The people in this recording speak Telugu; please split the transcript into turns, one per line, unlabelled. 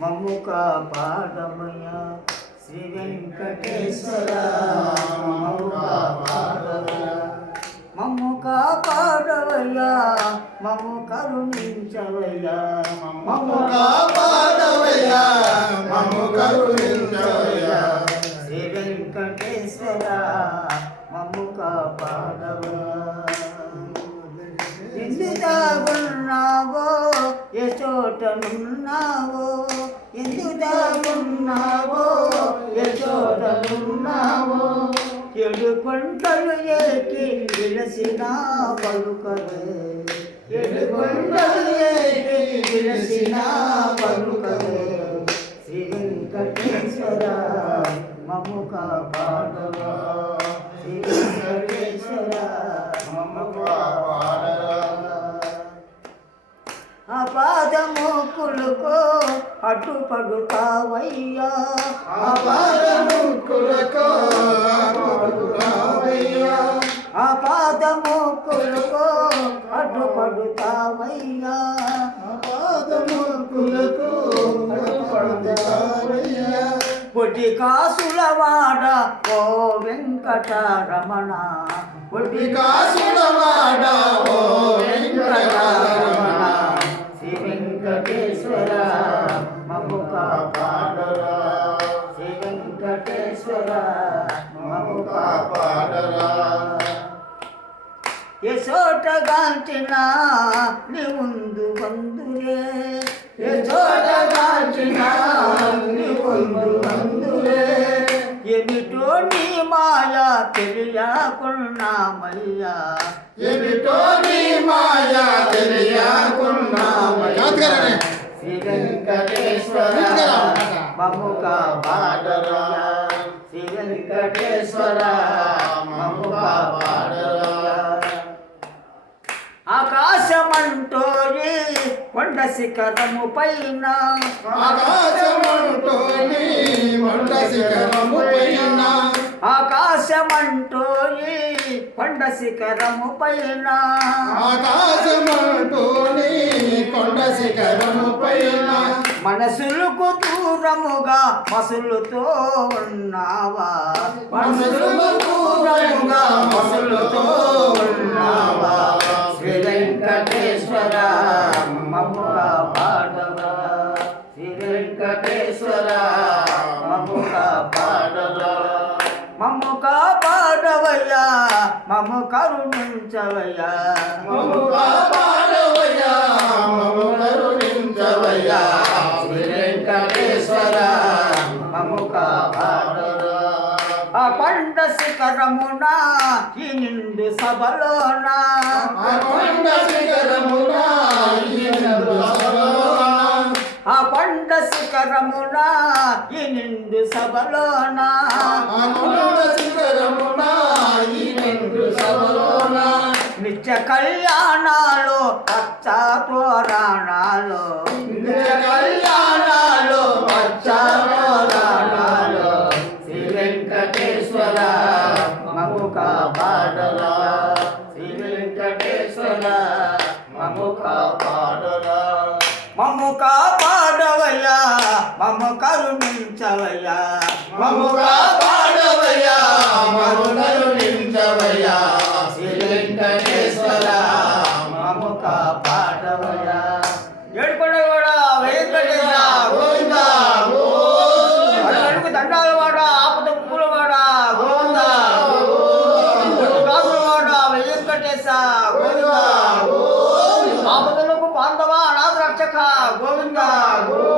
మమ్ము కాపాడమయ్యా శ్రీ వెంకటేశ్వర మమ్ము కాపాడమయ్యా మమ్ము కాపాడవయ్యా మమ్ము కరుణించవయ్యా.
మమ్ము కాపాడవయ్యా,
ఏ చోటనున్నావో ఎందుదాగున్నావో ఏ చోటనున్నావో ఏడు కొండలు ఏకి విలసిన పలుకవే ఏడు కొండలు ఏకి విలసిన పలుకవే అపాదముకులకు అడ్డుపడుతావయ్యా
అపారముక్కులకు అడ్డుపడుతావయ్యా.
అపాదముకులకు అడ్డుపడుతావయ్యా
అపారముక్కులకు అడ్డుపడుతావయ్యా.
పొట్టి కాసులవాడ ఓ వెంకటరమణ పొట్టి
కాసులవాడ ఓ వెంకటరమణ.
కాపాడరా. ఏ చోట గాంచిన నీ ముందు బంధులే ఏ చోట గాంచిన నీ ముందు బంధులే ఏమిటో నీ మాయ తెలియకున్నామయ్యా
ఏమిటో నీ మాయ తెలియకున్నామయ్యా.
శ్రీ వెంకటేశ్వర మమ్ము కాపాడరా ఆకాశమంటోని కొండ శిఖరము పైన.
ఆకాశమంటోని కొండ శిఖరము పైన.
ఆకాశమంటోని కొండ శిఖరము పైన
ఆకాశమంటోని కొండ శిఖరము పైన
మనసులకు దూరముగా మసులుతో ఉన్నావా?
మనసులకు దూరముగా మసులుతో
ఉన్నావా? కరుణించవయ్యా
కరుణించవయ్యా.
వెంకటేశ్వర ఆ కొండ శిఖరమున ఈ నిండు సభలోన.
కొండ శిఖరమున
ఆ కొండ శిఖరమున ఈ నిండు సభలోన. కళ్యాణాలు పచ్చ తోరణాలు
కళ్యాణాలు పచ్చ తోరణాలు.
శ్రీ వెంకటేశ్వర మము కాపాడరా శ్రీ వెంకటేశ్వర మము కాపాడరా మమ్ము కాపాడవయ్యా మమ్ము కరుణించవయ్యా
మమ్ము కాపాడవయ్యా, మమ్ము కరుణించవయ్యా.
వెంకటేశ గోవింద. ఆపదలకు పాండవ అనాథ రక్షక. గోవింద గోవింద.